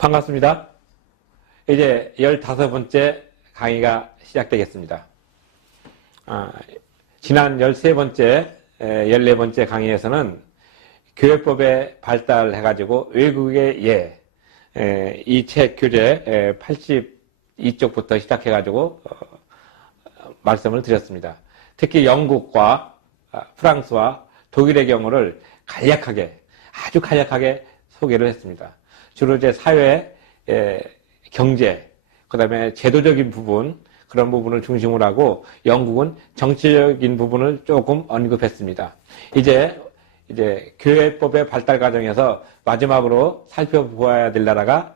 반갑습니다. 이제 15번째 강의가 시작되겠습니다. 지난 13번째, 14번째 강의에서는 교회법에 발달해가지고 외국의 이 책 교재 82쪽부터 시작해가지고 말씀을 드렸습니다. 특히 영국과 프랑스와 독일의 경우를 아주 간략하게 소개를 했습니다. 주로 이제 사회, 경제, 그 다음에 제도적인 부분, 그런 부분을 중심으로 하고 영국은 정치적인 부분을 조금 언급했습니다. 이제 교회법의 발달 과정에서 마지막으로 살펴보아야 될 나라가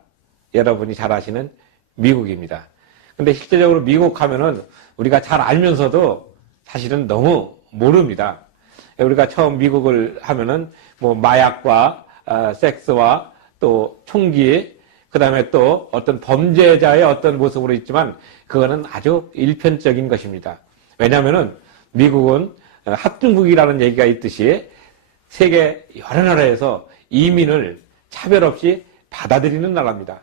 여러분이 잘 아시는 미국입니다. 근데 실제적으로 미국 하면은 우리가 잘 알면서도 사실은 너무 모릅니다. 우리가 처음 미국을 하면은 뭐 마약과 섹스와 또 총기, 그 다음에 또 어떤 범죄자의 어떤 모습으로 있지만 그거는 아주 일편적인 것입니다. 왜냐하면은 미국은 합중국이라는 얘기가 있듯이 세계 여러 나라에서 이민을 차별 없이 받아들이는 나라입니다.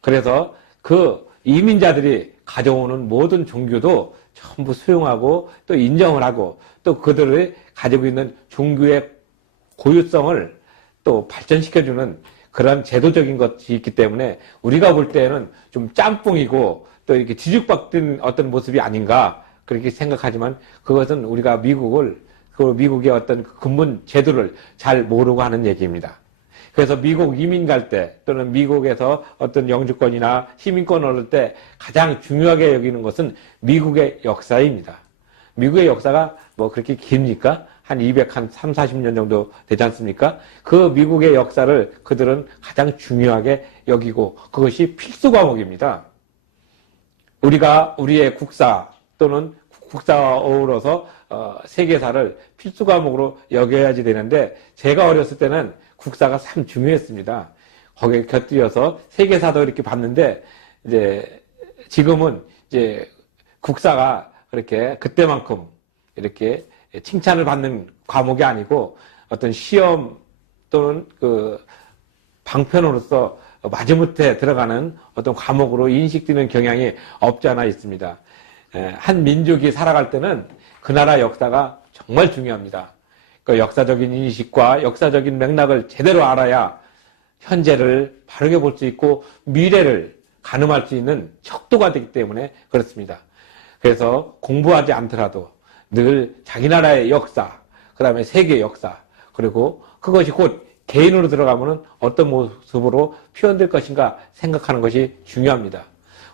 그래서 그 이민자들이 가져오는 모든 종교도 전부 수용하고 또 인정을 하고 또 그들이 가지고 있는 종교의 고유성을 또 발전시켜주는 그런 제도적인 것이 있기 때문에 우리가 볼 때는 좀 짬뽕이고 또 이렇게 뒤죽박든 어떤 모습이 아닌가 그렇게 생각하지만 그것은 우리가 미국의 어떤 근본 제도를 잘 모르고 하는 얘기입니다. 그래서 미국 이민 갈 때 또는 미국에서 어떤 영주권이나 시민권 얻을 때 가장 중요하게 여기는 것은 미국의 역사입니다. 미국의 역사가 뭐 그렇게 깁니까? 한 40년 정도 되지 않습니까? 그 미국의 역사를 그들은 가장 중요하게 여기고 그것이 필수 과목입니다. 우리가 우리의 국사 또는 국사와 어우러서 세계사를 필수 과목으로 여겨야지 되는데 제가 어렸을 때는 국사가 참 중요했습니다. 거기에 곁들여서 세계사도 이렇게 봤는데 이제 지금은 이제 국사가 그렇게 그때만큼 이렇게 칭찬을 받는 과목이 아니고 어떤 시험 또는 그 방편으로서 마지못해 들어가는 어떤 과목으로 인식되는 경향이 없지 않아 있습니다. 한 민족이 살아갈 때는 그 나라 역사가 정말 중요합니다. 그 역사적인 인식과 역사적인 맥락을 제대로 알아야 현재를 바르게 볼 수 있고 미래를 가늠할 수 있는 척도가 되기 때문에 그렇습니다. 그래서 공부하지 않더라도 늘 자기 나라의 역사, 그 다음에 세계 역사, 그리고 그것이 곧 개인으로 들어가면 어떤 모습으로 표현될 것인가 생각하는 것이 중요합니다.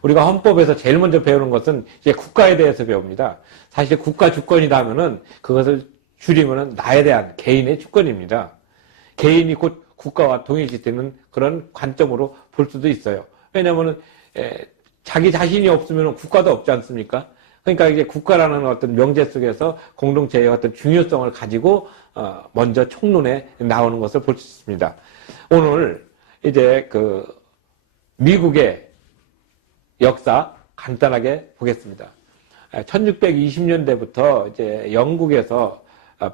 우리가 헌법에서 제일 먼저 배우는 것은 이제 국가에 대해서 배웁니다. 사실 국가 주권이다 하면은 그것을 줄이면은 나에 대한 개인의 주권입니다. 개인이 곧 국가와 동일시되는 그런 관점으로 볼 수도 있어요. 왜냐면은 자기 자신이 없으면 국가도 없지 않습니까? 그러니까 이게 국가라는 어떤 명제 속에서 공동체의 어떤 중요성을 가지고 먼저 총론에 나오는 것을 볼 수 있습니다. 오늘 이제 그 미국의 역사 간단하게 보겠습니다. 1620년대부터 이제 영국에서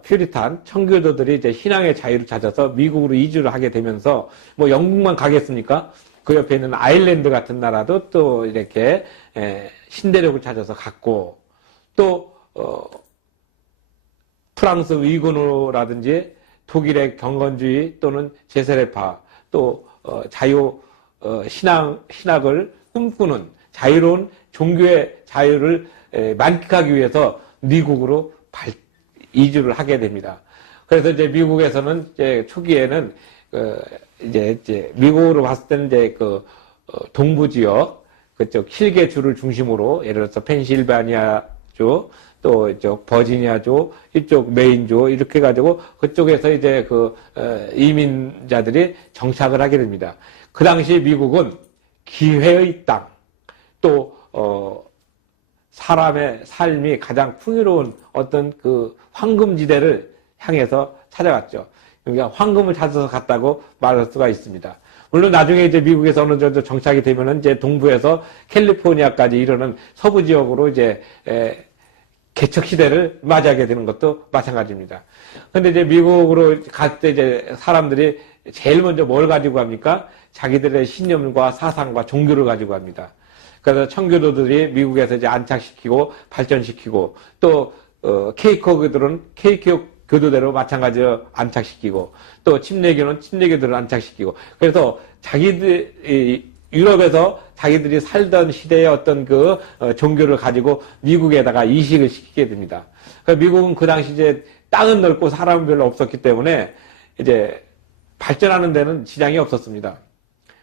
퓨리탄 청교도들이 이제 신앙의 자유를 찾아서 미국으로 이주를 하게 되면서 뭐 영국만 가겠습니까? 그 옆에 있는 아일랜드 같은 나라도 또 이렇게 신대륙을 찾아서 갔고 또 프랑스 위군우라든지 독일의 경건주의 또는 제세례파 또 자유 신학을 꿈꾸는 자유로운 종교의 자유를 만끽하기 위해서 미국으로 이주를 하게 됩니다. 그래서 이제 미국에서는 이제 초기에는 이제 미국으로 봤을 때는 이제 동부 지역 그쪽 힐계주를 중심으로 예를 들어서 펜실바니아주 또 이쪽 버지니아주 이쪽 메인주 이렇게 가지고 그쪽에서 이제 이민자들이 정착을 하게 됩니다. 그 당시 미국은 기회의 땅 또 사람의 삶이 가장 풍요로운 어떤 그 황금지대를 향해서 찾아갔죠. 그러니까 황금을 찾아서 갔다고 말할 수가 있습니다. 물론 나중에 이제 미국에서 어느 정도 정착이 되면은 이제 동부에서 캘리포니아까지 이르는 서부 지역으로 이제 개척 시대를 맞이하게 되는 것도 마찬가지입니다. 근데 이제 미국으로 갈 때 이제 사람들이 제일 먼저 뭘 가지고 갑니까? 자기들의 신념과 사상과 종교를 가지고 갑니다. 그래서 청교도들이 미국에서 이제 안착시키고 발전시키고 또 케이커교들은 케이크 교도대로 마찬가지로 안착시키고 또 침례교는 침례교대로 안착시키고 그래서 자기들 유럽에서 자기들이 살던 시대의 어떤 그 종교를 가지고 미국에다가 이식을 시키게 됩니다. 그러니까 미국은 그 당시 이제 땅은 넓고 사람은 별로 없었기 때문에 이제 발전하는 데는 지장이 없었습니다.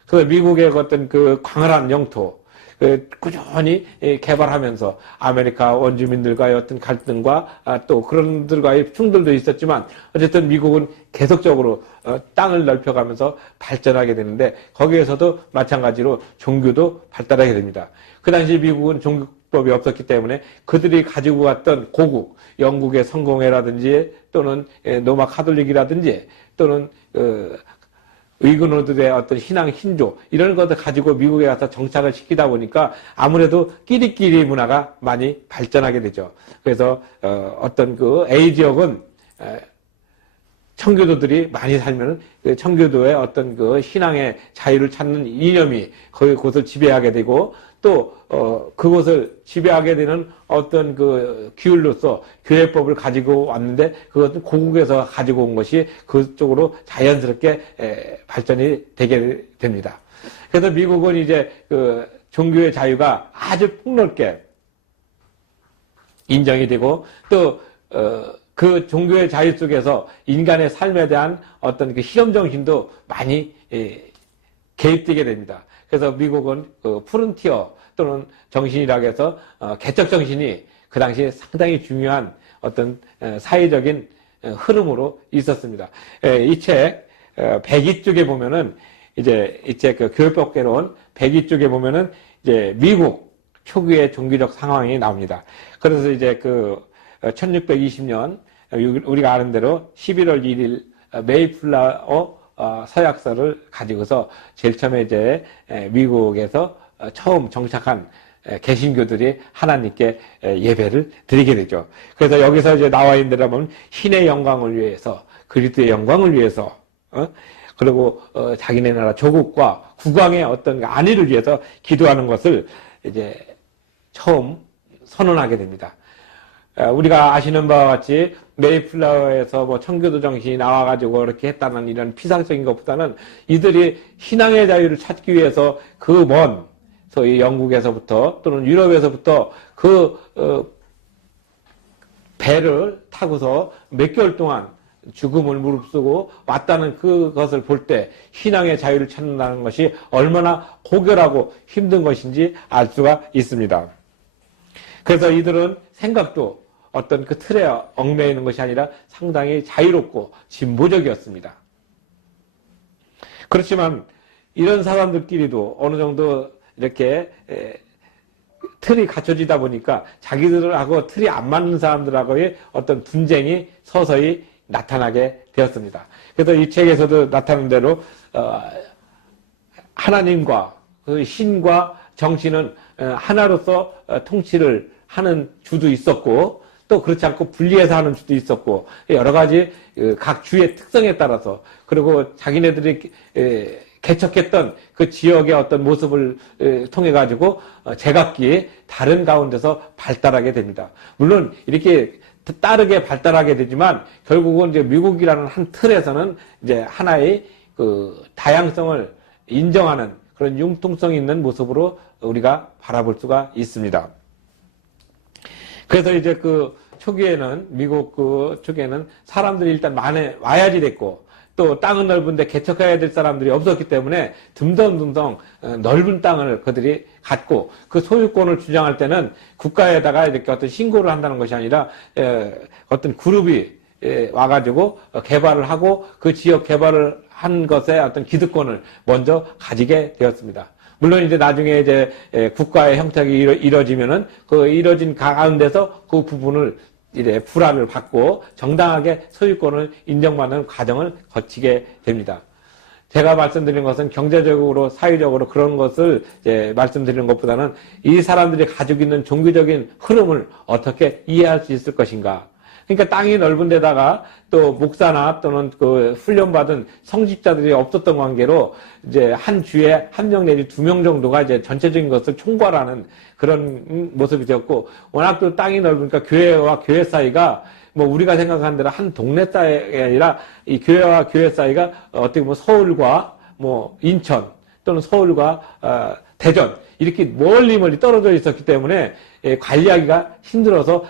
그래서 미국의 어떤 그 광활한 영토 꾸준히 개발하면서 아메리카 원주민들과의 어떤 갈등과 또 그런들과의 충돌도 있었지만 어쨌든 미국은 계속적으로 땅을 넓혀가면서 발전하게 되는데 거기에서도 마찬가지로 종교도 발달하게 됩니다. 그 당시 미국은 종교법이 없었기 때문에 그들이 가지고 갔던 고국, 영국의 성공회라든지 또는 로마 카톨릭이라든지 또는 의근호들의 어떤 신앙 신조 이런 것들 가지고 미국에 가서 정착을 시키다 보니까 아무래도 끼리끼리 문화가 많이 발전하게 되죠. 그래서 어떤 그 A 지역은 청교도들이 많이 살면은 그 청교도의 어떤 그 신앙의 자유를 찾는 이념이 거기 곳을 지배하게 되고 또 그곳을 지배하게 되는 어떤 그 기율로서 교회법을 가지고 왔는데 그것은 고국에서 가지고 온 것이 그쪽으로 자연스럽게 발전이 되게 됩니다. 그래서 미국은 이제 그 종교의 자유가 아주 폭넓게 인정이 되고 또 그 종교의 자유 속에서 인간의 삶에 대한 어떤 그 실험 정신도 많이 개입되게 됩니다. 그래서 미국은 그 프론티어 또는 정신이라고 해서 개척 정신이 그 당시에 상당히 중요한 어떤 사회적인 흐름으로 있었습니다. 이 책 102쪽에 보면은 이제 이 책 그 교회법개론 102쪽에 보면은 이제 미국 초기의 종교적 상황이 나옵니다. 그래서 이제 그 1620년 우리가 아는 대로 11월 1일 메이플라워 서약서를 가지고서 제일 처음에 이제 미국에서 처음 정착한 개신교들이 하나님께 예배를 드리게 되죠. 그래서 여기서 이제 나와 있는 데로 보면 신의 영광을 위해서 그리스도의 영광을 위해서 그리고 자기네 나라 조국과 국왕의 어떤 안위를 위해서 기도하는 것을 이제 처음 선언하게 됩니다. 우리가 아시는 바와 같이 메이플라워에서 뭐 청교도 정신이 나와가지고 이렇게 했다는 이런 피상적인 것보다는 이들이 신앙의 자유를 찾기 위해서 그 먼 소위 영국에서부터 또는 유럽에서부터 그 배를 타고서 몇 개월 동안 죽음을 무릅쓰고 왔다는 그것을 볼 때 신앙의 자유를 찾는다는 것이 얼마나 고결하고 힘든 것인지 알 수가 있습니다. 그래서 이들은 생각도 어떤 그 틀에 얽매이는 것이 아니라 상당히 자유롭고 진보적이었습니다. 그렇지만 이런 사람들끼리도 어느 정도 이렇게 틀이 갖춰지다 보니까 자기들하고 틀이 안 맞는 사람들하고의 어떤 분쟁이 서서히 나타나게 되었습니다. 그래서 이 책에서도 나타난 대로 하나님과 그 신과 정신은 하나로서 통치를 하는 주도 있었고 또 그렇지 않고 분리해서 하는 주도 있었고 여러 가지 각 주의 특성에 따라서 그리고 자기네들이 개척했던 그 지역의 어떤 모습을 통해 가지고 제각기 다른 가운데서 발달하게 됩니다. 물론 이렇게 따르게 발달하게 되지만 결국은 이제 미국이라는 한 틀에서는 이제 하나의 그 다양성을 인정하는 그런 융통성 있는 모습으로 우리가 바라볼 수가 있습니다. 그래서 이제 그 초기에는 미국 그 초기에는 사람들이 일단 많이 와야지 됐고 또 땅은 넓은데 개척해야 될 사람들이 없었기 때문에 듬성듬성 넓은 땅을 그들이 갖고 그 소유권을 주장할 때는 국가에다가 이렇게 어떤 신고를 한다는 것이 아니라 어떤 그룹이 와가지고 개발을 하고 그 지역 개발을 한 것에 어떤 기득권을 먼저 가지게 되었습니다. 물론 이제 나중에 이제 국가의 형태가 이뤄지면은 그 이뤄진 가운데서 그 부분을 이제 불화를 받고 정당하게 소유권을 인정받는 과정을 거치게 됩니다. 제가 말씀드린 것은 경제적으로 사회적으로 그런 것을 이제 말씀드리는 것보다는 이 사람들이 가지고 있는 종교적인 흐름을 어떻게 이해할 수 있을 것인가. 그러니까 땅이 넓은 데다가 또 목사나 또는 그 훈련받은 성직자들이 없었던 관계로 이제 한 주에 한 명 내지 두 명 정도가 이제 전체적인 것을 총괄하는 그런 모습이 되었고, 워낙 또 땅이 넓으니까 교회와 교회 사이가 뭐 우리가 생각하는 대로 한 동네 사이가 아니라 이 교회와 교회 사이가 어떻게 보면 서울과 뭐 인천 또는 서울과 대전 이렇게 멀리 떨어져 있었기 때문에 관리하기가 힘들어서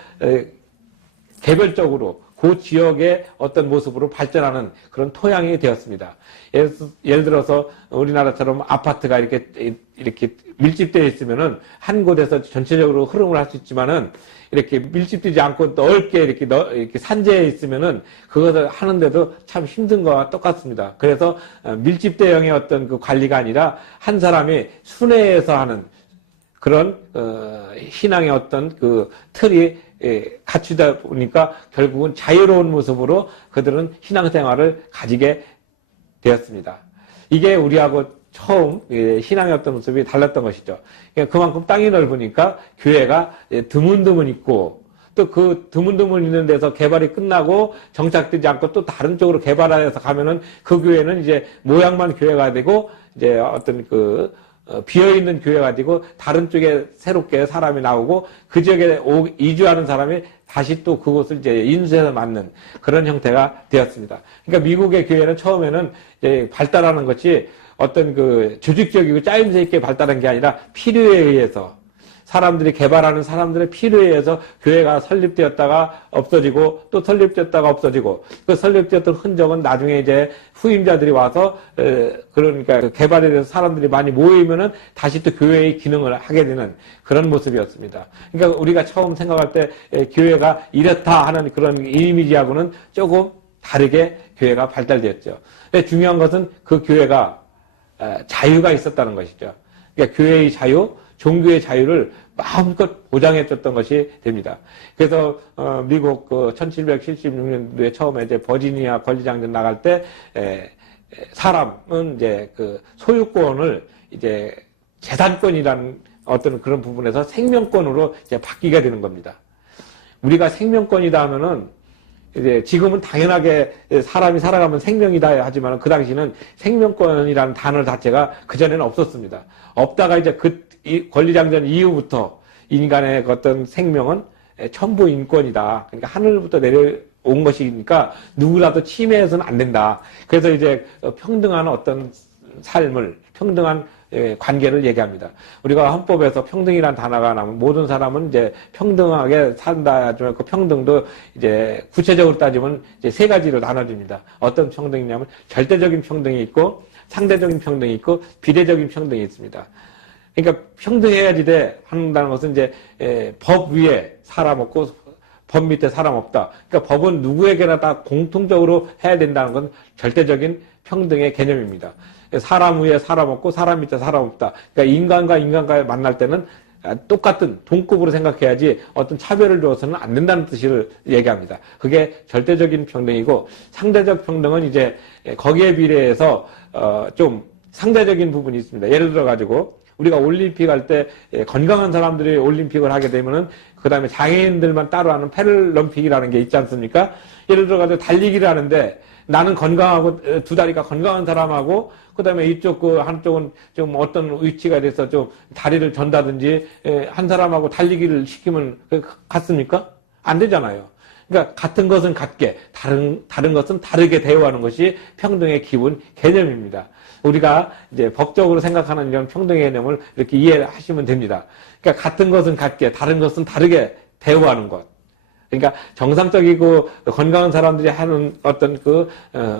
개별적으로 그 지역의 어떤 모습으로 발전하는 그런 토양이 되었습니다. 예를 들어서 우리나라처럼 아파트가 이렇게 밀집되어 있으면은 한 곳에서 전체적으로 흐름을 할 수 있지만은 이렇게 밀집되지 않고 넓게 이렇게 산재에 있으면은 그것을 하는데도 참 힘든 거와 똑같습니다. 그래서 밀집대형의 어떤 그 관리가 아니라 한 사람이 순회해서 하는 그런 신앙의 어떤 그 틀이 갖추다 보니까 결국은 자유로운 모습으로 그들은 신앙생활을 가지게 되었습니다. 이게 우리하고 처음 신앙의 어떤 모습이 달랐던 것이죠. 그만큼 땅이 넓으니까 교회가 드문드문 있고, 또 그 드문드문 있는 데서 개발이 끝나고 정착되지 않고 또 다른 쪽으로 개발해서 가면은 그 교회는 이제 모양만 교회가 되고, 이제 어떤 비어있는 교회가 되고 다른 쪽에 새롭게 사람이 나오고 그 지역에 이주하는 사람이 다시 또 그곳을 이제 인수해서 맞는 그런 형태가 되었습니다. 그러니까 미국의 교회는 처음에는 이제 발달하는 것이 어떤 조직적이고 짜임새 있게 발달한 게 아니라 필요에 의해서, 사람들이 개발하는 사람들의 필요에 의해서 교회가 설립되었다가 없어지고 또 설립되었다가 없어지고, 그 설립되었던 흔적은 나중에 이제 후임자들이 와서 그러니까 개발에 대해서 사람들이 많이 모이면은 다시 또 교회의 기능을 하게 되는 그런 모습이었습니다. 그러니까 우리가 처음 생각할 때 교회가 이렇다 하는 그런 이미지하고는 조금 다르게 교회가 발달되었죠. 근데 중요한 것은 그 교회가 자유가 있었다는 것이죠. 그러니까 교회의 자유, 종교의 자유를 마음껏 보장해줬던 것이 됩니다. 그래서 미국 1776년도에 처음에 이제 버지니아 권리장전 나갈 때 사람은 이제 소유권을 이제 재산권이라는 어떤 그런 부분에서 생명권으로 이제 바뀌게 되는 겁니다. 우리가 생명권이다 하면은 이제 지금은 당연하게 사람이 살아가면 생명이다 하지만 그 당시는 생명권이라는 단어 자체가 그전에는 없었습니다. 없다가 이제 이 권리장전 이후부터 인간의 어떤 생명은 천부 인권이다. 그러니까 하늘부터 내려온 것이니까 누구라도 침해해서는 안 된다. 그래서 이제 평등한 어떤 삶을, 평등한 관계를 얘기합니다. 우리가 헌법에서 평등이라는 단어가 나오면 모든 사람은 이제 평등하게 산다 하지만 그 평등도 이제 구체적으로 따지면 이제 세 가지로 나눠집니다. 어떤 평등이냐면 절대적인 평등이 있고, 상대적인 평등이 있고, 비례적인 평등이 있습니다. 그러니까 평등해야지 한다는 것은 이제 법 위에 사람 없고 법 밑에 사람 없다. 그러니까 법은 누구에게나 다 공통적으로 해야 된다는 건 절대적인 평등의 개념입니다. 사람 위에 사람 없고 사람 밑에 사람 없다. 그러니까 인간과 인간과 만날 때는 똑같은 동급으로 생각해야지 어떤 차별을 두어서는 안 된다는 뜻을 얘기합니다. 그게 절대적인 평등이고, 상대적 평등은 이제 거기에 비례해서 좀 상대적인 부분이 있습니다. 예를 들어 가지고 우리가 올림픽 할 때 건강한 사람들이 올림픽을 하게 되면은 그 다음에 장애인들만 따로 하는 패럴림픽이라는 게 있지 않습니까? 예를 들어 가지고 달리기를 하는데 나는 건강하고 두 다리가 건강한 사람하고 그 다음에 이쪽 한쪽은 좀 어떤 위치가 돼서 좀 다리를 전다든지 한 사람하고 달리기를 시키면 같습니까? 안 되잖아요. 그러니까 같은 것은 같게, 다른 것은 다르게 대우하는 것이 평등의 기본 개념입니다. 우리가 이제 법적으로 생각하는 이런 평등의 개념을 이렇게 이해하시면 됩니다. 그러니까 같은 것은 같게, 다른 것은 다르게 대우하는 것. 그러니까 정상적이고 건강한 사람들이 하는 어떤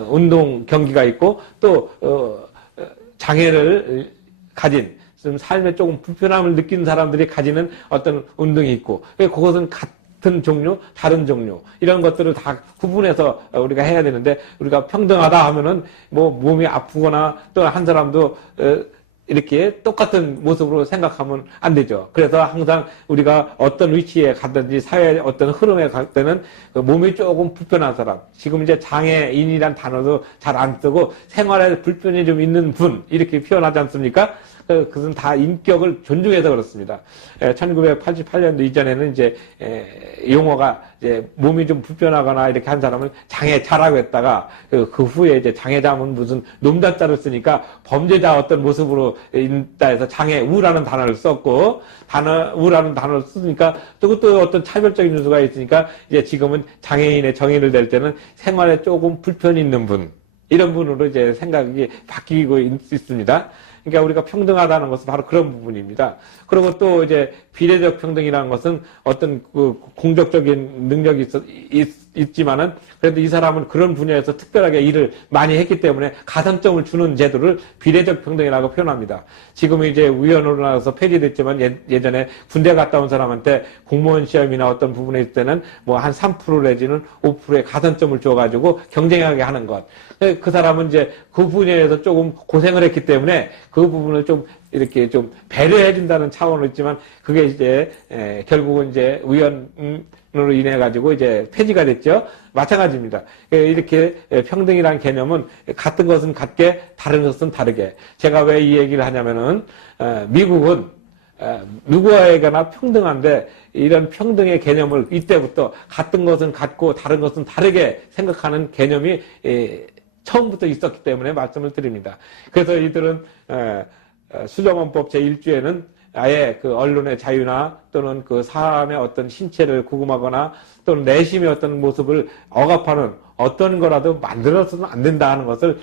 운동 경기가 있고, 또 장애를 가진, 좀 삶에 조금 불편함을 느끼는 사람들이 가지는 어떤 운동이 있고, 그것은 같은 종류, 다른 종류, 이런 것들을 다 구분해서 우리가 해야 되는데, 우리가 평등하다 하면은 뭐 몸이 아프거나 또 한 사람도 이렇게 똑같은 모습으로 생각하면 안 되죠. 그래서 항상 우리가 어떤 위치에 가든지 사회의 어떤 흐름에 갈 때는 몸이 조금 불편한 사람, 지금 이제 장애인이란 단어도 잘 안 쓰고 생활에 불편이 좀 있는 분, 이렇게 표현하지 않습니까? 그것은 다 인격을 존중해서 그렇습니다. 1988년도 이전에는 이제 용어가 이제 몸이 좀 불편하거나 이렇게 한 사람을 장애자라고 했다가 그 후에 이제 장애자면 무슨 놈자자를 쓰니까 범죄자 어떤 모습으로 있다 해서 장애우라는 단어를 썼고 우라는 단어를 쓰니까 또 어떤 차별적인 요소가 있으니까 이제 지금은 장애인의 정의를 낼 때는 생활에 조금 불편이 있는 분 이런 분으로 이제 생각이 바뀌고 있습니다. 그러니까 우리가 평등하다는 것은 바로 그런 부분입니다. 그리고 또 이제 비례적 평등이라는 것은 어떤 그 공적적인 능력이 있지만은 그래도 이 사람은 그런 분야에서 특별하게 일을 많이 했기 때문에 가산점을 주는 제도를 비례적 평등이라고 표현합니다. 지금 이제 우연으로 나와서 폐지됐지만 예전에 군대 갔다 온 사람한테 공무원 시험이나 어떤 부분에 있을 때는 뭐 한 3% 내지는 5%의 가산점을 줘가지고 경쟁하게 하는 것. 그 사람은 이제 그 분야에서 조금 고생을 했기 때문에 그 부분을 좀 이렇게 좀 배려해 준다는 차원으로 있지만 그게 이제 결국은 이제 우연으로 인해 가지고 이제 폐지가 됐죠. 마찬가지입니다. 이렇게 평등이라는 개념은 같은 것은 같게 다른 것은 다르게. 제가 왜 이 얘기를 하냐면은 미국은 누구에게나 평등한데 이런 평등의 개념을 이때부터 같은 것은 같고 다른 것은 다르게 생각하는 개념이 처음부터 있었기 때문에 말씀을 드립니다. 그래서 이들은 수정헌법 제1조에는 아예 그 언론의 자유나 또는 그 사람의 어떤 신체를 구금하거나 또는 내심의 어떤 모습을 억압하는 어떤 거라도 만들어서는 안 된다 하는 것을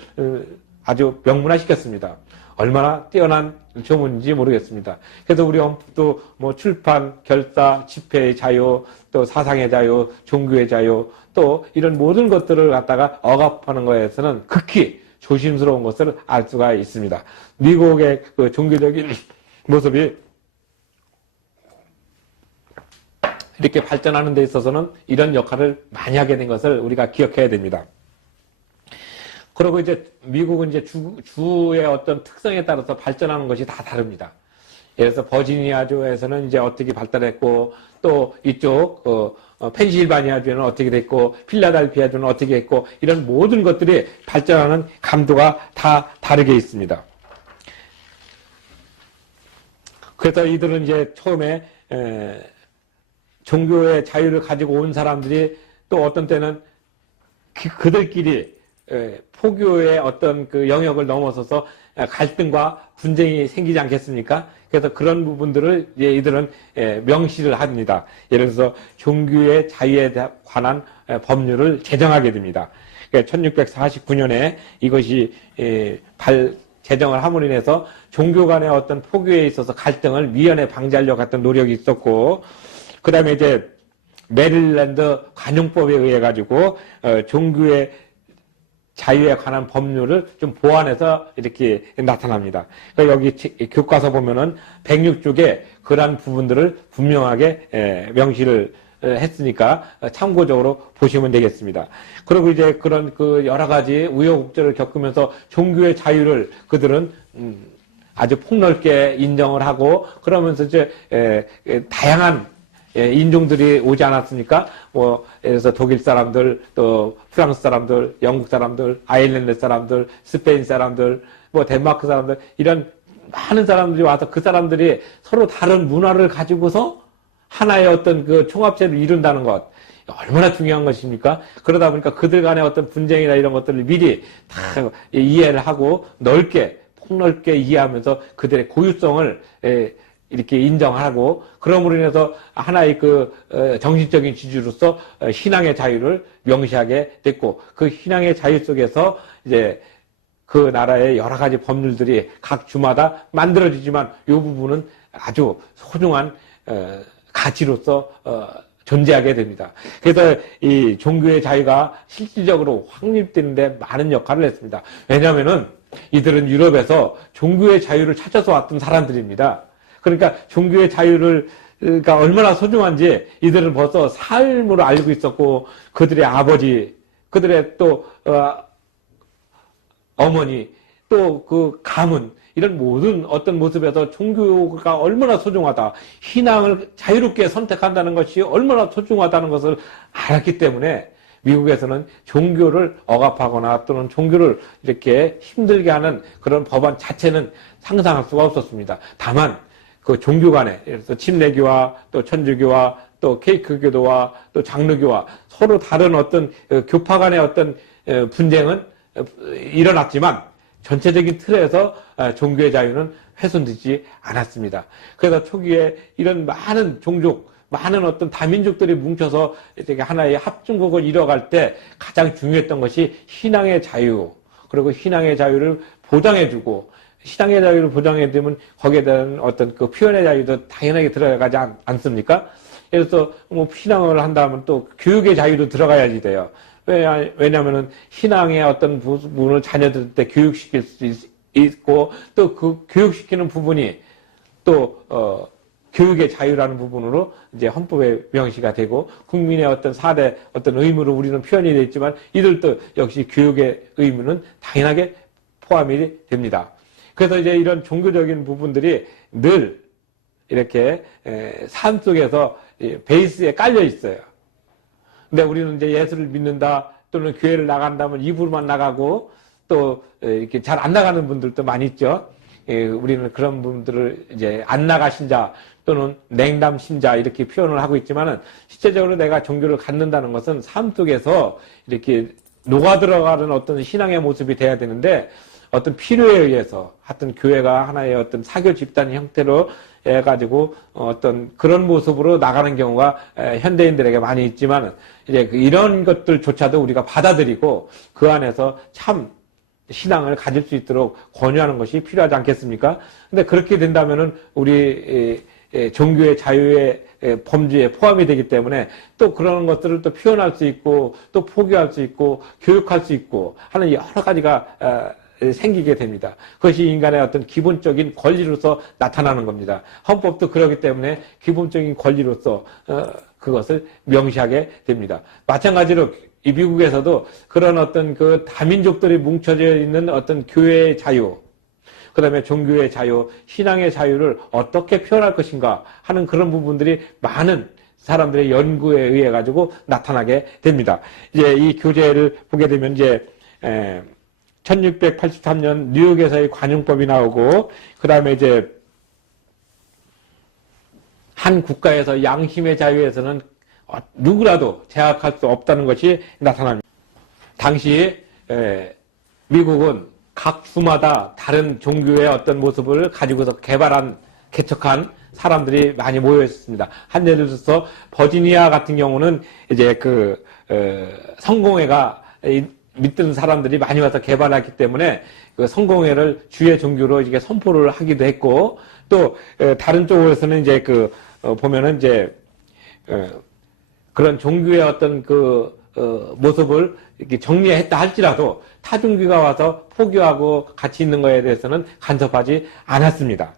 아주 명문화시켰습니다. 얼마나 뛰어난 조문인지 모르겠습니다. 그래서 우리 헌법도 뭐 출판, 결사, 집회의 자유, 또 사상의 자유, 종교의 자유, 또 이런 모든 것들을 갖다가 억압하는 것에서는 극히 조심스러운 것을 알 수가 있습니다. 미국의 그 종교적인 모습이 이렇게 발전하는 데 있어서는 이런 역할을 많이 하게 된 것을 우리가 기억해야 됩니다. 그리고 이제 미국은 이제 주의 어떤 특성에 따라서 발전하는 것이 다 다릅니다. 예를 들어서 버지니아주에서는 이제 어떻게 발달했고 또 이쪽 펜실바니아주는 어떻게 됐고 필라델피아주는 어떻게 했고 이런 모든 것들이 발전하는 감도가 다 다르게 있습니다. 그래서 이들은 이제 처음에 종교의 자유를 가지고 온 사람들이 또 어떤 때는 그들끼리 포교의 어떤 그 영역을 넘어서서 갈등과 분쟁이 생기지 않겠습니까? 그래서 그런 부분들을 이들은 명시를 합니다. 예를 들어서 종교의 자유에 관한 법률을 제정하게 됩니다. 1649년에 이것이 제정을 함으로 인해서 종교 간의 어떤 포교에 있어서 갈등을 미연에 방지하려고 했던 노력이 있었고, 그 다음에 이제 메릴랜드 관용법에 의해 가지고 종교의 자유에 관한 법률을 좀 보완해서 이렇게 나타납니다. 그러니까 여기 교과서 보면은 106쪽에 그러한 부분들을 분명하게 명시를 했으니까 참고적으로 보시면 되겠습니다. 그리고 이제 그런 그 여러 가지 우여곡절을 겪으면서 종교의 자유를 그들은 아주 폭넓게 인정을 하고 그러면서 이제 다양한 인종들이 오지 않았습니까? 뭐, 예를 들어서 독일 사람들, 또 프랑스 사람들, 영국 사람들, 아일랜드 사람들, 스페인 사람들, 뭐 덴마크 사람들, 이런 많은 사람들이 와서 그 사람들이 서로 다른 문화를 가지고서 하나의 어떤 그 총합체를 이룬다는 것. 얼마나 중요한 것입니까? 그러다 보니까 그들 간의 어떤 분쟁이나 이런 것들을 미리 다 이해를 하고 넓게, 폭넓게 이해하면서 그들의 고유성을 이렇게 인정하고 그럼으로 인해서 하나의 그 정신적인 지주로서 신앙의 자유를 명시하게 됐고 그 신앙의 자유 속에서 이제 그 나라의 여러 가지 법률들이 각 주마다 만들어지지만 이 부분은 아주 소중한 가치로서 존재하게 됩니다. 그래서 이 종교의 자유가 실질적으로 확립되는데 많은 역할을 했습니다. 왜냐하면은 이들은 유럽에서 종교의 자유를 찾아서 왔던 사람들입니다. 그러니까 종교의 자유가 얼마나 소중한지 이들은 벌써 삶으로 알고 있었고 그들의 아버지, 그들의 또 어머니, 또 그 가문 이런 모든 어떤 모습에서 종교가 얼마나 소중하다, 신앙을 자유롭게 선택한다는 것이 얼마나 소중하다는 것을 알았기 때문에 미국에서는 종교를 억압하거나 또는 종교를 이렇게 힘들게 하는 그런 법안 자체는 상상할 수가 없었습니다. 다만 그 종교 간에, 그래서 침례교와 또 천주교와 또 케이크교도와 또 장로교와 서로 다른 어떤 교파 간의 어떤 분쟁은 일어났지만 전체적인 틀에서 종교의 자유는 훼손되지 않았습니다. 그래서 초기에 이런 많은 종족, 많은 어떤 다민족들이 뭉쳐서 이렇게 하나의 합중국을 이뤄갈 때 가장 중요했던 것이 신앙의 자유, 그리고 신앙의 자유를 보장해주고, 신앙의 자유를 보장해주면 거기에 대한 어떤 그 표현의 자유도 당연하게 들어가지 않습니까? 그래서 뭐 신앙을 한다면 또 교육의 자유도 들어가야지 돼요. 왜냐하면은 신앙의 어떤 부분을 자녀들 때 교육시킬 수 있고, 또 그 교육시키는 부분이 또 교육의 자유라는 부분으로 이제 헌법에 명시가 되고, 국민의 어떤 4대 어떤 의무로 우리는 표현이 되어 있지만, 이들도 역시 교육의 의무는 당연하게 포함이 됩니다. 그래서 이제 이런 종교적인 부분들이 늘 이렇게 삶 속에서 베이스에 깔려 있어요. 근데 우리는 이제 예수를 믿는다, 또는 교회를 나간다면 입으로만 나가고, 또 이렇게 잘 안 나가는 분들도 많이 있죠. 우리는 그런 분들을 이제 안 나가신 자 또는 냉담신자 이렇게 표현을 하고 있지만은, 실제적으로 내가 종교를 갖는다는 것은 삶 속에서 이렇게 녹아 들어가는 어떤 신앙의 모습이 돼야 되는데, 어떤 필요에 의해서 하여튼 교회가 하나의 어떤 사교 집단 형태로 해가지고 어떤 그런 모습으로 나가는 경우가 현대인들에게 많이 있지만, 이제 이런 것들조차도 우리가 받아들이고 그 안에서 참 신앙을 가질 수 있도록 권유하는 것이 필요하지 않겠습니까? 근데 그렇게 된다면은 우리 종교의 자유의 범주에 포함이 되기 때문에 또 그런 것들을 또 표현할 수 있고, 또 포기할 수 있고, 교육할 수 있고 하는 여러 가지가 생기게 됩니다. 그것이 인간의 어떤 기본적인 권리로서 나타나는 겁니다. 헌법도 그렇기 때문에 기본적인 권리로서 그것을 명시하게 됩니다. 마찬가지로 이 미국에서도 그런 어떤 그 다민족들이 뭉쳐져 있는 어떤 교회의 자유, 그 다음에 종교의 자유, 신앙의 자유를 어떻게 표현할 것인가 하는 그런 부분들이 많은 사람들의 연구에 의해 가지고 나타나게 됩니다. 이제 이 교재를 보게 되면 이제 1683년 뉴욕에서의 관용법이 나오고, 그 다음에 이제 한 국가에서 양심의 자유에서는 누구라도 제약할 수 없다는 것이 나타납니다. 당시 미국은 각 주마다 다른 종교의 어떤 모습을 가지고서 개척한 사람들이 많이 모여 있었습니다. 한 예를 들어서 버지니아 같은 경우는 이제 그 성공회가 믿는 사람들이 많이 와서 개발했기 때문에 그 성공회를 주의 종교로 이게 선포를 하기도 했고, 또 다른 쪽에서는 이제 보면은 이제 그런 종교의 어떤 모습을 이렇게 정리했다 할지라도 타종교가 와서 포교하고 같이 있는 거에 대해서는 간섭하지 않았습니다.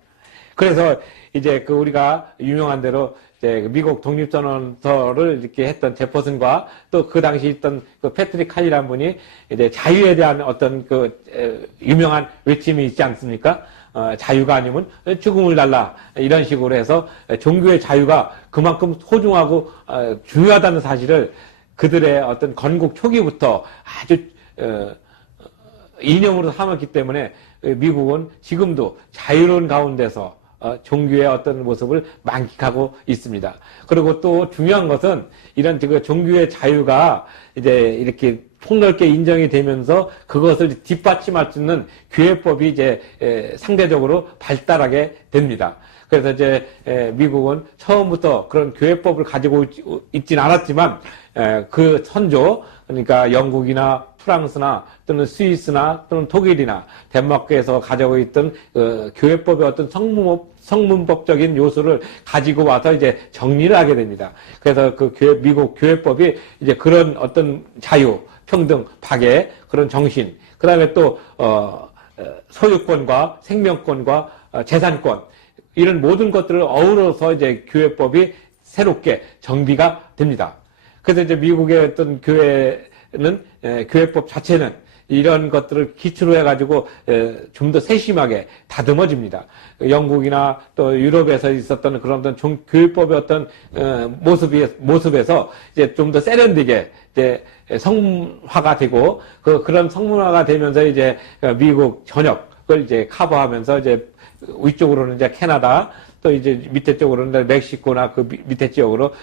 그래서 이제 우리가 유명한 대로 이제 미국 독립선언서를 이렇게 했던 제퍼슨과 또 그 당시 있던 패트릭 칼이라는 분이 이제 자유에 대한 어떤 유명한 외침이 있지 않습니까? 자유가 아니면 죽음을 달라, 이런 식으로 해서 종교의 자유가 그만큼 소중하고 중요하다는 사실을 그들의 어떤 건국 초기부터 아주 이념으로 삼았기 때문에 미국은 지금도 자유로운 가운데서 종교의 어떤 모습을 만끽하고 있습니다. 그리고 또 중요한 것은 이런 종교의 자유가 이제 이렇게 폭넓게 인정이 되면서 그것을 뒷받침할 수 있는 교회법이 이제 상대적으로 발달하게 됩니다. 그래서 이제 미국은 처음부터 그런 교회법을 가지고 있진 않았지만 그 선조, 그러니까 영국이나 프랑스나 또는 스위스나 또는 독일이나 덴마크에서 가지고 있던 교회법의 어떤 성문법적인 요소를 가지고 와서 이제 정리를 하게 됩니다. 그래서 미국 교회법이 이제 그런 어떤 자유, 평등, 파괴, 그런 정신, 그 다음에 또 소유권과 생명권과 재산권, 이런 모든 것들을 어우러서 이제 교회법이 새롭게 정비가 됩니다. 그래서 이제 미국의 어떤 교회법 자체는 이런 것들을 기초로 해가지고 좀 더 세심하게 다듬어집니다. 영국이나 또 유럽에서 있었던 그런 어떤 교육법의 어떤 모습에서 이제 좀 더 세련되게 이제 성화가 되고 그런 성문화가 되면서 이제 미국 전역을 이제 커버하면서 이제 위쪽으로는 이제 캐나다 또 이제 밑에 쪽으로는 멕시코나 그 밑에 지역으로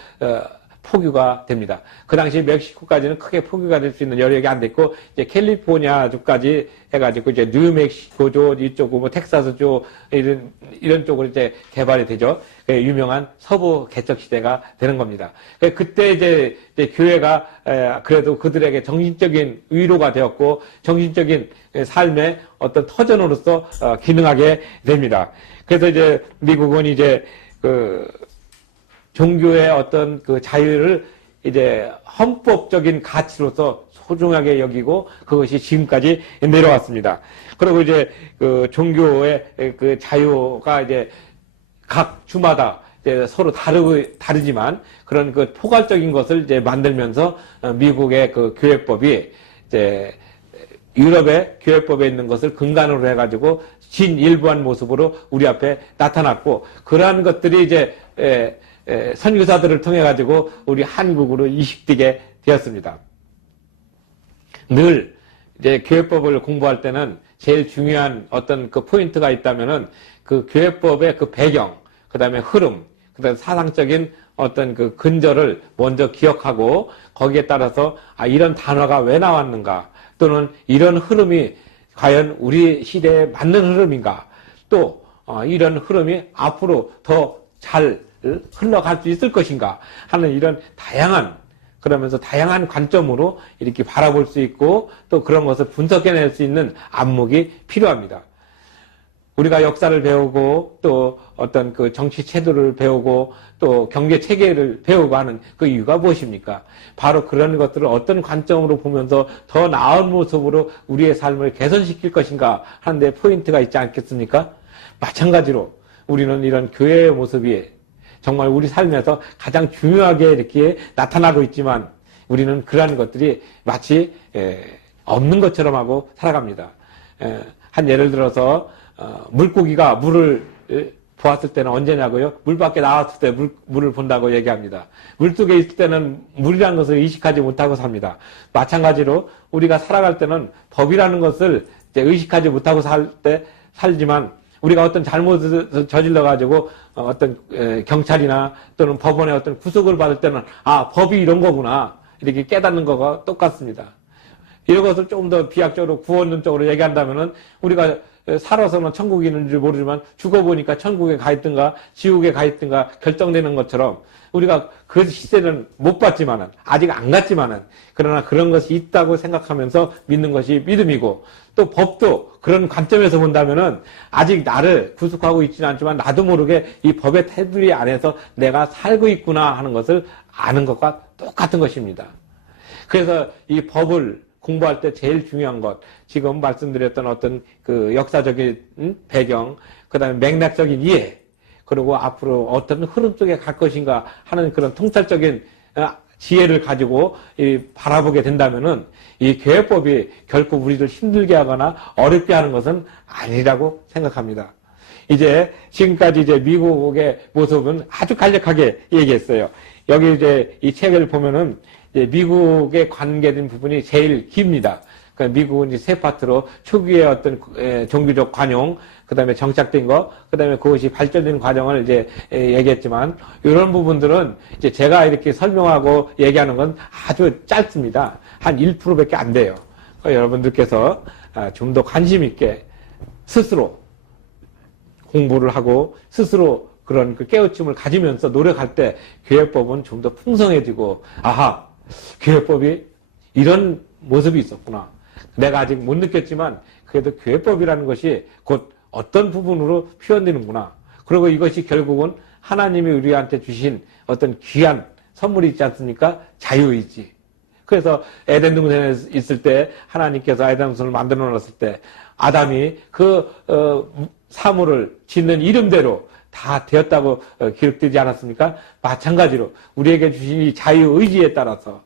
포교가 됩니다. 그 당시 멕시코까지는 크게 포교가 될 수 있는 여력이 안 됐고, 이제 캘리포니아주까지 해가지고, 이제 뉴멕시코주, 이쪽, 뭐, 텍사스주, 이런 쪽으로 이제 개발이 되죠. 유명한 서부 개척 시대가 되는 겁니다. 그때 이제 교회가, 그래도 그들에게 정신적인 위로가 되었고, 정신적인 삶의 어떤 터전으로서 기능하게 됩니다. 그래서 이제 미국은 이제 종교의 어떤 그 자유를 이제 헌법적인 가치로서 소중하게 여기고 그것이 지금까지 내려왔습니다. 그리고 이제 그 종교의 그 자유가 이제 각 주마다 이제 서로 다르지만 그런 그 포괄적인 것을 이제 만들면서 미국의 그 교회법이 이제 유럽의 교회법에 있는 것을 근간으로 해가지고 진일보한 모습으로 우리 앞에 나타났고 그러한 것들이 이제 선교사들을 통해 가지고 우리 한국으로 이식되게 되었습니다. 늘 이제 교회법을 공부할 때는 제일 중요한 어떤 그 포인트가 있다면은 그 교회법의 그 배경, 그 다음에 흐름, 그 다음에 사상적인 어떤 그 근저를 먼저 기억하고 거기에 따라서 이런 단어가 왜 나왔는가 또는 이런 흐름이 과연 우리 시대에 맞는 흐름인가 또 이런 흐름이 앞으로 더 잘 흘러갈 수 있을 것인가 하는 이런 그러면서 다양한 관점으로 이렇게 바라볼 수 있고 또 그런 것을 분석해낼 수 있는 안목이 필요합니다. 우리가 역사를 배우고 또 어떤 그 정치 제도를 배우고 또 경제 체계를 배우고 하는 그 이유가 무엇입니까? 바로 그런 것들을 어떤 관점으로 보면서 더 나은 모습으로 우리의 삶을 개선시킬 것인가 하는데 포인트가 있지 않겠습니까? 마찬가지로 우리는 이런 교회의 모습이 정말 우리 삶에서 가장 중요하게 이렇게 나타나고 있지만 우리는 그러한 것들이 마치 없는 것처럼 하고 살아갑니다. 한 예를 들어서 물고기가 물을 보았을 때는 언제냐고요? 물 밖에 나왔을 때 물을 본다고 얘기합니다. 물속에 있을 때는 물이라는 것을 의식하지 못하고 삽니다. 마찬가지로 우리가 살아갈 때는 법이라는 것을 이제 의식하지 못하고 살지만 우리가 어떤 잘못을 저질러가지고 어떤 경찰이나 또는 법원의 어떤 구속을 받을 때는 법이 이런 거구나 이렇게 깨닫는 거가 똑같습니다. 이런 것을 조금 더 비약적으로 구원론적으로 얘기한다면은 우리가 살아서는 천국이 있는지 모르지만 죽어보니까 천국에 가 있든가 지옥에 가 있든가 결정되는 것처럼 우리가 그 시대는 못 봤지만은 아직 안 갔지만은 그러나 그런 것이 있다고 생각하면서 믿는 것이 믿음이고 또 법도 그런 관점에서 본다면은 아직 나를 구속하고 있지는 않지만 나도 모르게 이 법의 테두리 안에서 내가 살고 있구나 하는 것을 아는 것과 똑같은 것입니다. 그래서 이 법을 공부할 때 제일 중요한 것, 지금 말씀드렸던 어떤 그 역사적인 배경, 그 다음에 맥락적인 이해, 그리고 앞으로 어떤 흐름 속에 갈 것인가 하는 그런 통찰적인 지혜를 가지고 바라보게 된다면은 이 교회법이 결코 우리를 힘들게 하거나 어렵게 하는 것은 아니라고 생각합니다. 이제 지금까지 이제 미국의 모습은 아주 간략하게 얘기했어요. 여기 이제 이 책을 보면은 미국에 관계된 부분이 제일 깁니다. 그러니까 미국은 이제 세 파트로 초기의 어떤 종교적 관용, 그 다음에 정착된 거, 그 다음에 그것이 발전되는 과정을 이제 얘기했지만, 이런 부분들은 이제 제가 이렇게 설명하고 얘기하는 건 아주 짧습니다. 한 1%밖에 안 돼요. 그러니까 여러분들께서 좀 더 관심 있게 스스로 공부를 하고 스스로 그런 그 깨우침을 가지면서 노력할 때 교회법은 좀 더 풍성해지고, 교회법이 이런 모습이 있었구나. 내가 아직 못 느꼈지만 그래도 교회법이라는 것이 곧 어떤 부분으로 표현되는구나. 그리고 이것이 결국은 하나님이 우리한테 주신 어떤 귀한 선물이 있지 않습니까? 자유의지. 그래서 에덴 동산에 있을 때 하나님께서 에덴 동산을 만들어 놨을 때 아담이 그 사물을 짓는 이름대로 다 되었다고 기록되지 않았습니까? 마찬가지로 우리에게 주신 이 자유의지에 따라서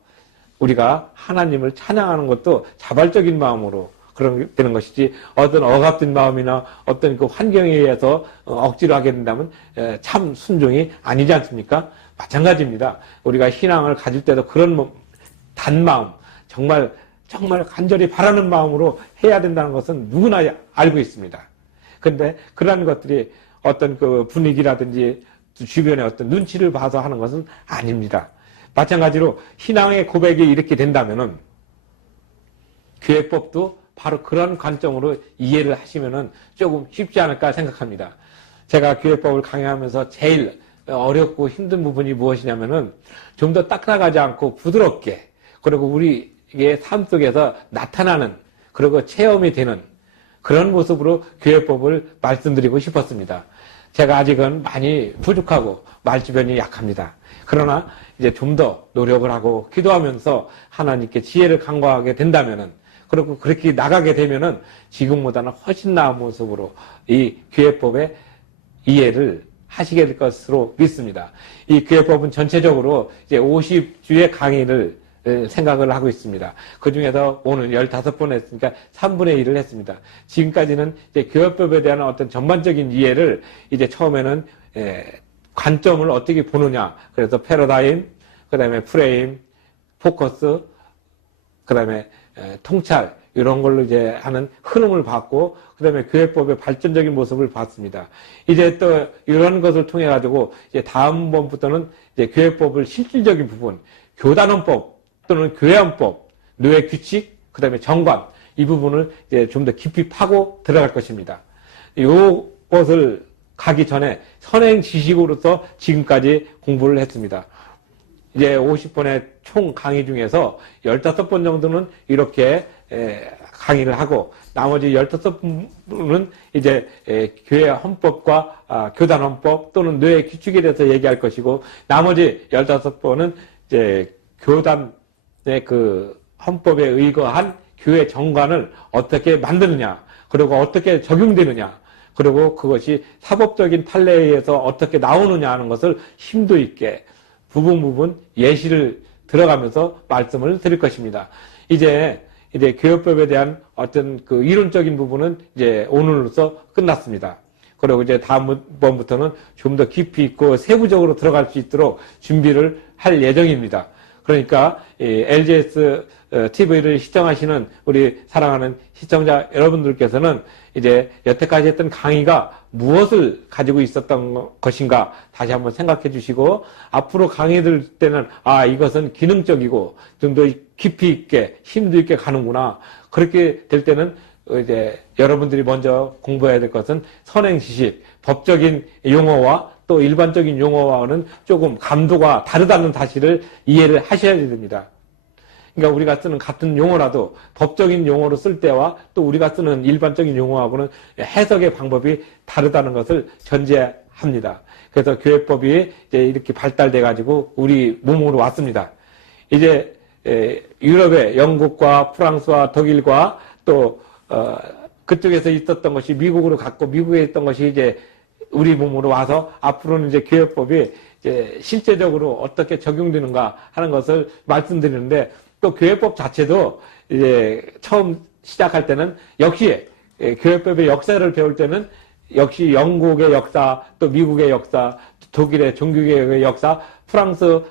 우리가 하나님을 찬양하는 것도 자발적인 마음으로 그런 되는 것이지 어떤 억압된 마음이나 어떤 그 환경에 의해서 억지로 하게 된다면 참 순종이 아니지 않습니까? 마찬가지입니다. 우리가 신앙을 가질 때도 그런 단마음, 정말 간절히 바라는 마음으로 해야 된다는 것은 누구나 알고 있습니다. 그런데 그러한 것들이 어떤 그 분위기라든지 주변의 어떤 눈치를 봐서 하는 것은 아닙니다. 마찬가지로 신앙의 고백이 이렇게 된다면은 교회법도 바로 그런 관점으로 이해를 하시면은 조금 쉽지 않을까 생각합니다. 제가 교회법을 강의하면서 제일 어렵고 힘든 부분이 무엇이냐면은 좀 더 딱딱하지 않고 부드럽게 그리고 우리의 삶 속에서 나타나는 그리고 체험이 되는 그런 모습으로 교회법을 말씀드리고 싶었습니다. 제가 아직은 많이 부족하고 말주변이 약합니다. 그러나 이제 좀 더 노력을 하고 기도하면서 하나님께 지혜를 간구하게 된다면은 그리고 그렇게 나가게 되면은 지금보다는 훨씬 나은 모습으로 이 교회법의 이해를 하시게 될 것으로 믿습니다. 이 교회법은 전체적으로 이제 50주의 강의를 생각을 하고 있습니다. 그 중에서 오늘 15번 했으니까 3분의 1을 했습니다. 지금까지는 이제 교회법에 대한 어떤 전반적인 이해를 이제 처음에는 관점을 어떻게 보느냐. 그래서 패러다임, 그 다음에 프레임, 포커스, 그 다음에 통찰, 이런 걸로 이제 하는 흐름을 봤고, 그 다음에 교회법의 발전적인 모습을 봤습니다. 이제 또 이런 것을 통해 가지고 이제 다음번부터는 이제 교회법을 실질적인 부분, 교단원법 또는 교회원법, 노예 규칙, 그 다음에 정관, 이 부분을 이제 좀 더 깊이 파고 들어갈 것입니다. 이것을 가기 전에 선행 지식으로서 지금까지 공부를 했습니다. 이제 50번의 총 강의 중에서 15번 정도는 이렇게 강의를 하고 나머지 15분은 이제 교회 헌법과 교단 헌법 또는 노예 규칙에 대해서 얘기할 것이고 나머지 15번은 이제 교단의 그 헌법에 의거한 교회 정관을 어떻게 만드느냐 그리고 어떻게 적용되느냐 그리고 그것이 사법적인 판례에 의해서 어떻게 나오느냐 하는 것을 심도 있게 부분 예시를 들어가면서 말씀을 드릴 것입니다. 이제 교회법에 대한 어떤 그 이론적인 부분은 이제 오늘로서 끝났습니다. 그리고 이제 다음번부터는 좀 더 깊이 있고 세부적으로 들어갈 수 있도록 준비를 할 예정입니다. 그러니까 LGS TV를 시청하시는 우리 사랑하는 시청자 여러분들께서는 이제 여태까지 했던 강의가 무엇을 가지고 있었던 것인가 다시 한번 생각해 주시고 앞으로 강의 들 때는 이것은 기능적이고 좀 더 깊이 있게 심도 있게 가는구나. 그렇게 될 때는 이제 여러분들이 먼저 공부해야 될 것은 선행 지식, 법적인 용어와 또 일반적인 용어와는 조금 감도가 다르다는 사실을 이해를 하셔야 됩니다. 그러니까 우리가 쓰는 같은 용어라도 법적인 용어로 쓸 때와 또 우리가 쓰는 일반적인 용어하고는 해석의 방법이 다르다는 것을 전제합니다. 그래서 교회법이 이제 이렇게 발달돼 가지고 우리 몸으로 왔습니다. 이제 유럽의 영국과 프랑스와 독일과 또 그쪽에서 있었던 것이 미국으로 갔고 미국에 있던 것이 이제 우리 몸으로 와서 앞으로는 이제 교회법이 이제 실제적으로 어떻게 적용되는가 하는 것을 말씀드리는데 또 교회법 자체도 이제 처음 시작할 때는 역시 교회법의 역사를 배울 때는 역시 영국의 역사, 또 미국의 역사, 독일의 종교개혁의 역사, 프랑스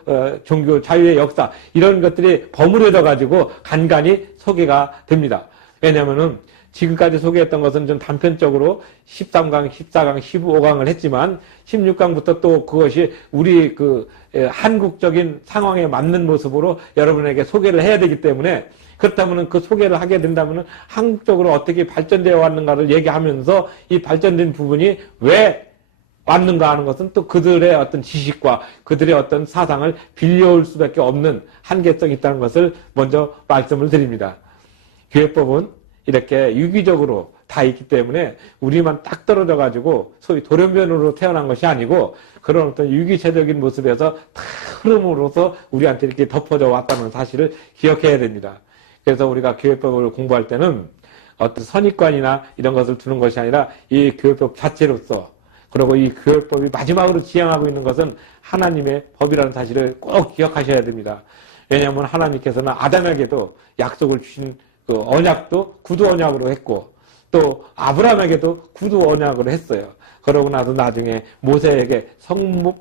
종교 자유의 역사 이런 것들이 버무려져 가지고 간간히 소개가 됩니다. 왜냐하면은 지금까지 소개했던 것은 좀 단편적으로 13강, 14강, 15강을 했지만 16강부터 또 그것이 우리 그 한국적인 상황에 맞는 모습으로 여러분에게 소개를 해야 되기 때문에 그렇다면 그 소개를 하게 된다면 한국적으로 어떻게 발전되어 왔는가를 얘기하면서 이 발전된 부분이 왜 왔는가 하는 것은 또 그들의 어떤 지식과 그들의 어떤 사상을 빌려올 수밖에 없는 한계성이 있다는 것을 먼저 말씀을 드립니다. 교회법은 이렇게 유기적으로 다 있기 때문에 우리만 딱 떨어져 가지고 소위 돌연변으로 태어난 것이 아니고 그런 어떤 유기체적인 모습에서 다 흐름으로서 우리한테 이렇게 덮어져 왔다는 사실을 기억해야 됩니다. 그래서 우리가 교회법을 공부할 때는 어떤 선입관이나 이런 것을 두는 것이 아니라 이 교회법 자체로서 그리고 이 교회법이 마지막으로 지향하고 있는 것은 하나님의 법이라는 사실을 꼭 기억하셔야 됩니다. 왜냐하면 하나님께서는 아담에게도 약속을 주신 그 언약도 구두 언약으로 했고 또 아브라함에게도 구두 언약으로 했어요. 그러고 나서 나중에 모세에게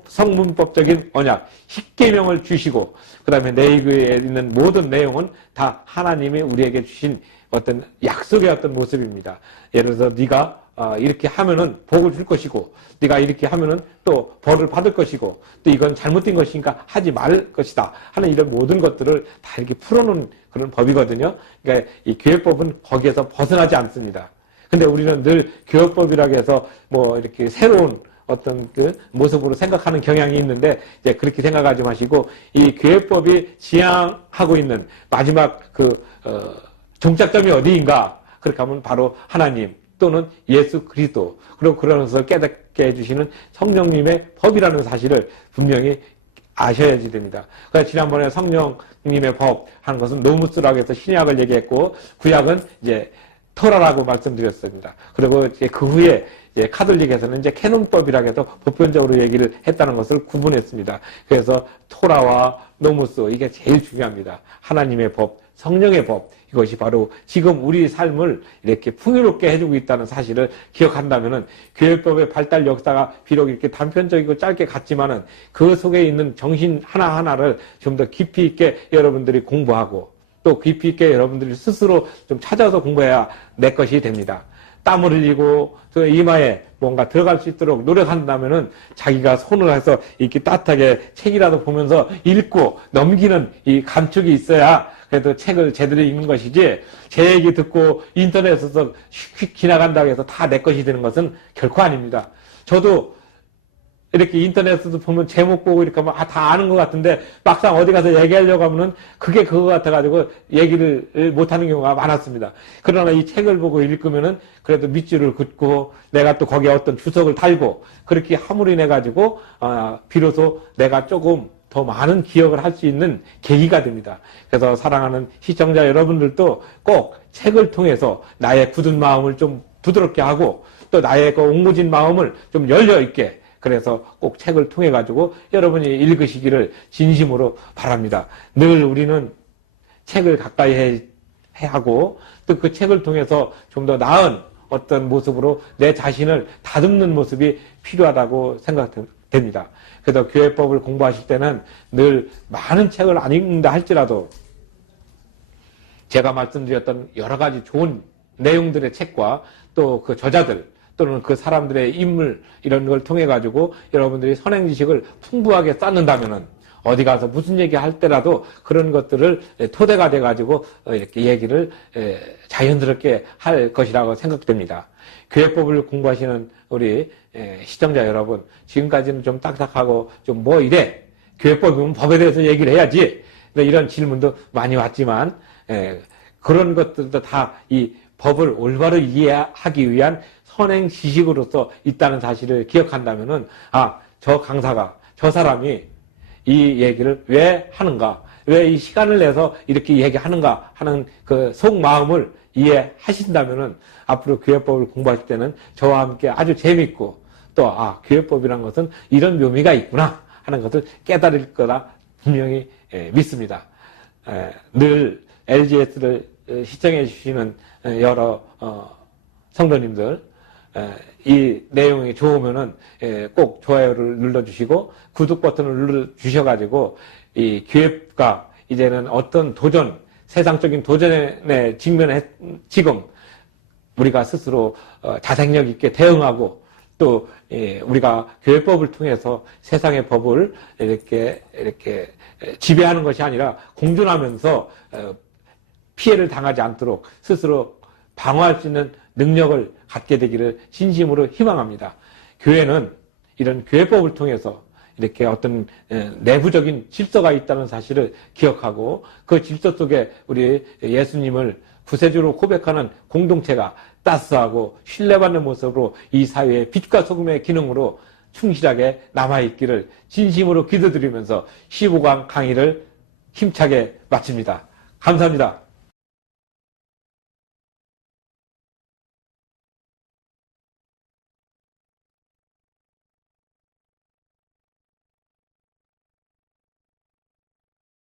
성문법적인 언약, 십계명을 주시고 그 다음에 레위기에 있는 모든 내용은 다 하나님이 우리에게 주신 어떤 약속의 어떤 모습입니다. 예를 들어서 네가 이렇게 하면은 복을 줄 것이고 네가 이렇게 하면은 또 벌을 받을 것이고 또 이건 잘못된 것이니까 하지 말 것이다 하는 이런 모든 것들을 다 이렇게 풀어놓은 그런 법이거든요. 그러니까 이 교회법은 거기에서 벗어나지 않습니다. 근데 우리는 늘 교회법이라고 해서 뭐 이렇게 새로운 어떤 그 모습으로 생각하는 경향이 있는데 이제 그렇게 생각하지 마시고 이 교회법이 지향하고 있는 마지막 종착점이 어디인가? 그렇게 하면 바로 하나님 또는 예수 그리스도 그리고 그러면서 깨닫게 해주시는 성령님의 법이라는 사실을 분명히 아셔야지 됩니다. 그래서 지난번에 성령님의 법 하는 것은 노무스라고 해서 신약을 얘기했고 구약은 이제 토라라고 말씀드렸습니다. 그리고 이제 그 후에 이제 카톨릭에서는 이제 캐논법이라고 해서 보편적으로 얘기를 했다는 것을 구분했습니다. 그래서 토라와 노무스 이게 제일 중요합니다. 하나님의 법, 성령의 법 이것이 바로 지금 우리 삶을 이렇게 풍요롭게 해주고 있다는 사실을 기억한다면은 교회법의 발달 역사가 비록 이렇게 단편적이고 짧게 같지만은 그 속에 있는 정신 하나하나를 좀 더 깊이 있게 여러분들이 공부하고 또 깊이 있게 여러분들이 스스로 좀 찾아서 공부해야 내 것이 됩니다. 땀을 흘리고 또 이마에 뭔가 들어갈 수 있도록 노력한다면은 자기가 손을 해서 이렇게 따뜻하게 책이라도 보면서 읽고 넘기는 이 감촉이 있어야 그래도 책을 제대로 읽는 것이지 제 얘기 듣고 인터넷에서 휙휙 지나간다고 해서 다 내 것이 되는 것은 결코 아닙니다. 저도 이렇게 인터넷에서 보면 제목 보고 이렇게 하면 다 아는 것 같은데 막상 어디 가서 얘기하려고 하면은 그게 그거 같아가지고 얘기를 못하는 경우가 많았습니다. 그러나 이 책을 보고 읽으면은 그래도 밑줄을 긋고 내가 또 거기에 어떤 주석을 달고 그렇게 함으로 인해 가지고 비로소 내가 조금 더 많은 기억을 할 수 있는 계기가 됩니다. 그래서 사랑하는 시청자 여러분들도 꼭 책을 통해서 나의 굳은 마음을 좀 부드럽게 하고 또 나의 그 옹무진 마음을 좀 열려있게 그래서 꼭 책을 통해 가지고 여러분이 읽으시기를 진심으로 바랍니다. 늘 우리는 책을 가까이 해야 하고 또 그 책을 통해서 좀 더 나은 어떤 모습으로 내 자신을 다듬는 모습이 필요하다고 생각됩니다. 그래서 교회법을 공부하실 때는 늘 많은 책을 안 읽는다 할지라도 제가 말씀드렸던 여러 가지 좋은 내용들의 책과 또 그 저자들 또는 그 사람들의 인물 이런 걸 통해 가지고 여러분들이 선행 지식을 풍부하게 쌓는다면은 어디 가서 무슨 얘기 할 때라도 그런 것들을 토대가 돼 가지고 이렇게 얘기를 자연스럽게 할 것이라고 생각됩니다. 교회법을 공부하시는 우리 시청자 여러분, 지금까지는 좀 딱딱하고 좀 뭐 이래 교회법이면 법에 대해서 얘기를 해야지 이런 질문도 많이 왔지만 그런 것들도 다 이 법을 올바로 이해하기 위한 선행 지식으로서 있다는 사실을 기억한다면은 저 강사가 저 사람이 이 얘기를 왜 하는가, 왜 이 시간을 내서 이렇게 얘기하는가 하는 그 속마음을 이해하신다면은 앞으로 교회법을 공부하실 때는 저와 함께 아주 재밌고 또 교회법이란 것은 이런 묘미가 있구나 하는 것을 깨달을 거라 분명히 믿습니다. 늘 LGS를 시청해 주시는 여러 성도님들 이 내용이 좋으면은 꼭 좋아요를 눌러주시고 구독 버튼을 눌러주셔가지고 이 교회가 이제는 어떤 도전, 세상적인 도전에 직면해 지금 우리가 스스로 자생력 있게 대응하고 또 우리가 교회법을 통해서 세상의 법을 이렇게 지배하는 것이 아니라 공존하면서 피해를 당하지 않도록 스스로 방어할 수 있는 능력을 갖게 되기를 진심으로 희망합니다. 교회는 이런 교회법을 통해서 이렇게 어떤 내부적인 질서가 있다는 사실을 기억하고 그 질서 속에 우리 예수님을 구세주로 고백하는 공동체가 따스하고 신뢰받는 모습으로 이 사회의 빛과 소금의 기능으로 충실하게 남아있기를 진심으로 기도드리면서 15강 강의를 힘차게 마칩니다. 감사합니다.